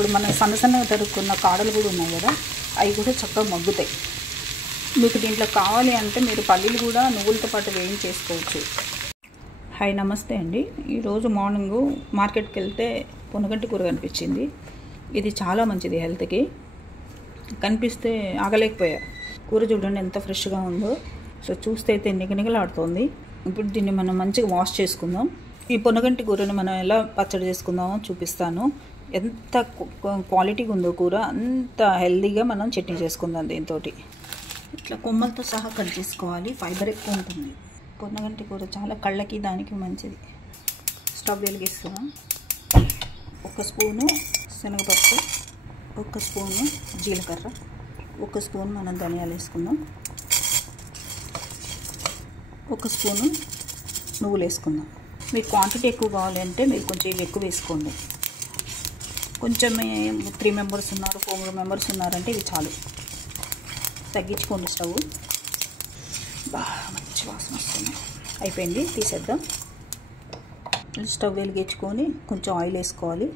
ఇప్పుడు మన సన్నగా తరుక్కున్న కాడలు కూడా ఉన్నాయి కదా, అవి కూడా చక్కగా మగ్గుతాయి. మీకు దీంట్లో కావాలి అంటే మీరు పల్లీలు కూడా నువ్వులతో పాటు వేయించేసుకోవచ్చు. హాయ్, నమస్తే అండి. ఈరోజు మార్నింగ్ మార్కెట్కి వెళ్తే పొనగంటి కూర కనిపించింది. ఇది చాలా మంచిది హెల్త్కి. కనిపిస్తే ఆగలేకపోయా. కూర చూడండి ఎంత ఫ్రెష్గా ఉందో. సో చూస్తే అయితే నిగనిగలాడుతోంది. ఇప్పుడు దీన్ని మనం మంచిగా వాష్ చేసుకుందాం. ఈ పొనగంటి కూరని మనం ఎలా పచ్చడి చేసుకుందామో చూపిస్తాను. ఎంత క్వాలిటీగా ఉందో కూర, అంత హెల్తీగా మనం చట్నీ చేసుకుందాం. దీంతో ఇట్లా కొమ్మలతో సహా కట్ చేసుకోవాలి. ఫైబర్ ఎక్కువ ఉంటుంది. పొన్నగంటి కూర చాలా కళ్ళకి దానికి మంచిది. స్టవ్ వెలిగిస్తున్నాం. 1 స్పూను శనగపప్పు, 1 స్పూను జీలకర్ర, 1 స్పూన్ మనం ధనియాలు వేసుకుందాం, 1 స్పూను నువ్వులు వేసుకుందాం. మీకు క్వాంటిటీ ఎక్కువ కావాలంటే మీరు కొంచెం ఇవి ఎక్కువ వేసుకోండి. కొంచెం 3 మెంబర్స్ ఉన్నారు, 4 మెంబర్స్ ఉన్నారంటే ఇవి చాలు. తగ్గించుకోండి స్టవ్. బాగా మంచి వాసన వస్తుంది. అయిపోయింది, తీసేద్దాం. స్టవ్ వెలిగించుకొని కొంచెం ఆయిల్ వేసుకోవాలి.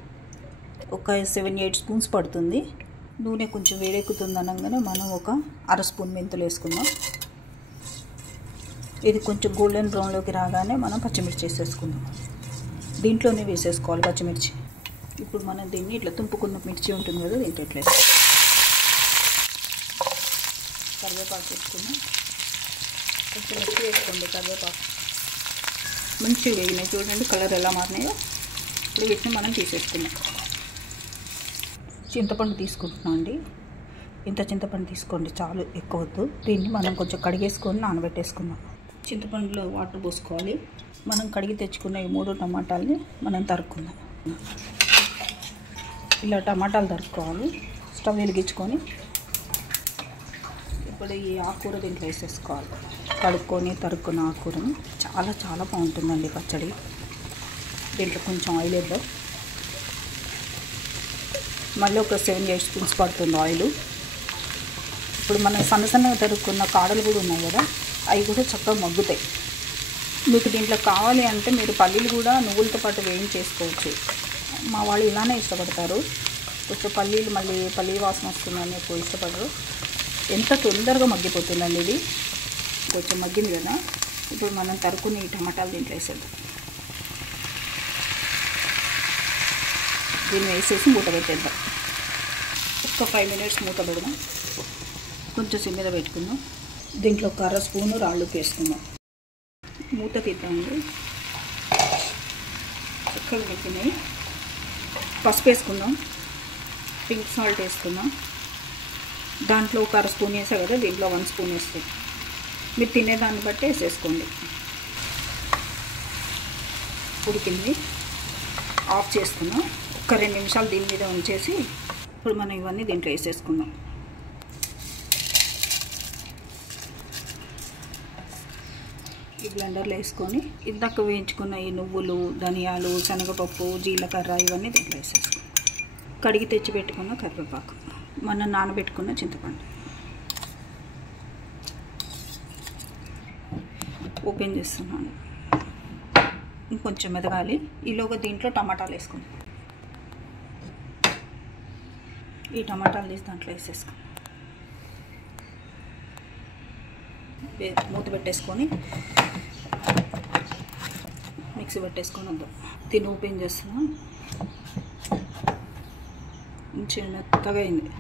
ఒక 7-8 స్పూన్స్ పడుతుంది. నూనె కొంచెం వేడెక్కుతుంది అనగానే మనం ఒక 1/2 స్పూన్ మెంతులు వేసుకుందాం. ఇది కొంచెం గోల్డెన్ బ్రౌన్లోకి రాగానే మనం పచ్చిమిర్చి వేసేసుకుందాం. దీంట్లోనే వేసేసుకోవాలి పచ్చిమిర్చి. ఇప్పుడు మనం దీన్ని ఇట్లా తుంపుకున్న మిర్చి ఉంటుంది కదా, దీంట్లో ఇట్లా కరివేపాకు వేసుకున్నాం. కొంచెం ఎక్కువ వేసుకోండి కరివేపాకు. మంచిగా వేగినాయి చూడండి, కలర్ ఎలా మారినాయో. ఇప్పుడు వీటిని మనం తీసేసుకున్నాం. చింతపండు తీసుకుంటున్నాం అండి. ఇంత చింతపండు తీసుకోండి, చాలు, ఎక్కువ వద్దు. దీన్ని మనం కొంచెం కడిగేసుకొని నానబెట్టేసుకుందాం. చింతపండులో వాటర్ పోసుకోవాలి. మనం కడిగి తెచ్చుకున్న ఈ 3 టమాటాలని మనం తరుక్కుందాం. ఇలా టమాటాలు తరుక్కోవాలి. స్టవ్ వెలిగించుకొని ఇప్పుడు ఈ ఆకుకూర దీంట్లో వేసేసుకోవాలి. కడుక్కొని తరుక్కున్న ఆకుకూరని. చాలా చాలా బాగుంటుందండి పచ్చడి. దీంట్లో కొంచెం ఆయిల్ వేద్దాం. మళ్ళీ ఒక 7-8 స్పూన్స్ పడుతుంది ఆయిల్. ఇప్పుడు మనం సన్నగా తరుక్కున్న కాడలు కూడా ఉన్నాయి కదా, అవి కూడా చక్కగా మగ్గుతాయి. మీకు దీంట్లో కావాలి అంటే మీరు పల్లీలు కూడా నువ్వులతో పాటు వేయించేసుకోవచ్చు. మా వాళ్ళు ఇలానే ఇష్టపడతారు. కొంచెం పల్లీలు మళ్ళీ పల్లీ వాసన వస్తుందని ఎక్కువ ఇష్టపడరు. ఎంత తొందరగా మగ్గిపోతుందండి ఇది. కొంచెం మగ్గింది కదా, ఇప్పుడు మనం తరుక్కుని ఈ టమాటాలు దీంట్లో వేసేద్దాం. దీన్ని వేసేసి మూత పెట్టేద్దాం. ఒక 5 మినిట్స్ మూత పెడదాం. కొంచెం సిమ్ మీద పెట్టుకుందాం. దీంట్లో ఒక 1/2 స్పూను రాళ్ళు వేసుకుందాం. మూత తీద్దామండి. చక్కగా పెట్టినాయి. పసుపు వేసుకుందాం. పింక్ సాల్ట్ వేసుకుందాం. దాంట్లో ఒక 1/2 స్పూన్ వేసా కదా, దీంట్లో 1 స్పూన్ వేస్తాయి. మీరు తినేదాన్ని బట్టి వేసేసుకోండి. ఉడికింది, ఆఫ్ చేసుకుందాం. ఒక 2 నిమిషాలు దీని మీద ఉంచేసి ఇప్పుడు మనం ఇవన్నీ దీంట్లో వేసేసుకుందాం. ఈ బ్లెండర్లో వేసుకొని ఇందాక వేయించుకున్న ఈ నువ్వులు, ధనియాలు, శనగపప్పు, జీలకర్ర ఇవన్నీ దీంట్లో వేసేసుకుందాం. కడిగి తెచ్చి పెట్టుకున్న కరివేపాకు, మనం నానబెట్టుకున్న చింతపండు ఓపెన్ చేస్తున్నాను. ఇంకొంచెం మెదగాలి. ఈలోగా దీంట్లో టమాటాలు వేసుకుందాం. ఈ టమాటాలు తీసి దాంట్లో వేసేసుకుందాం. మూత పెట్టేసుకొని మిక్సీ పెట్టేసుకొని వద్దాం. దీన్ని ఓపెన్ చేస్తున్నాం. మంచిగా మెత్తగా అయింది.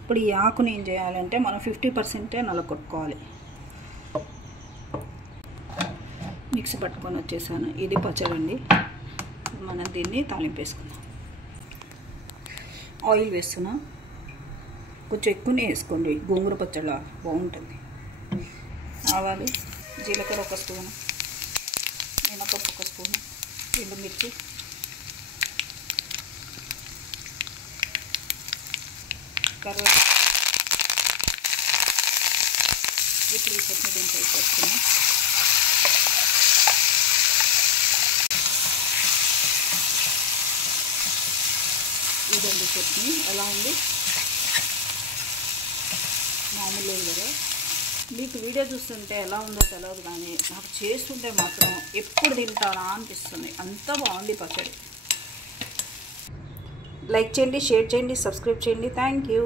ఇప్పుడు ఈ ఆకుని ఏం చేయాలంటే మనం 50% నలగొట్టుకోవాలి. మిక్సీ పట్టుకొని వచ్చేసాను. ఇది పచ్చడి అండి. మనం దీన్ని తాలింపు వేసుకుందాం. ఆయిల్ వేస్తున్నా. కొంచెం ఎక్కువనే వేసుకోండి, గోంగూర పచ్చడి బాగుంటుంది. ఆవాలు, జీలకర్ర 1 స్పూను, మినపప్పు 1 స్పూను, ఎండుమిర్చి, కరివేపాకు. ఇప్పుడు ఈ చట్నీ దీంట్లో వేసేసుకున్నాం. ఇదండి చట్నీ. ఎలా ఉంది? మామూలు లేదు కదా. మీకు వీడియో చూస్తుంటే ఎలా ఉందో తెలియదు, కానీ నాకు చేస్తుంటే మాత్రం ఎప్పుడు తింటానా అనిపిస్తుంది. అంత బాగుంది పచ్చడి. లైక్ చేయండి, షేర్ చేయండి, సబ్స్క్రైబ్ చేయండి. Thank you.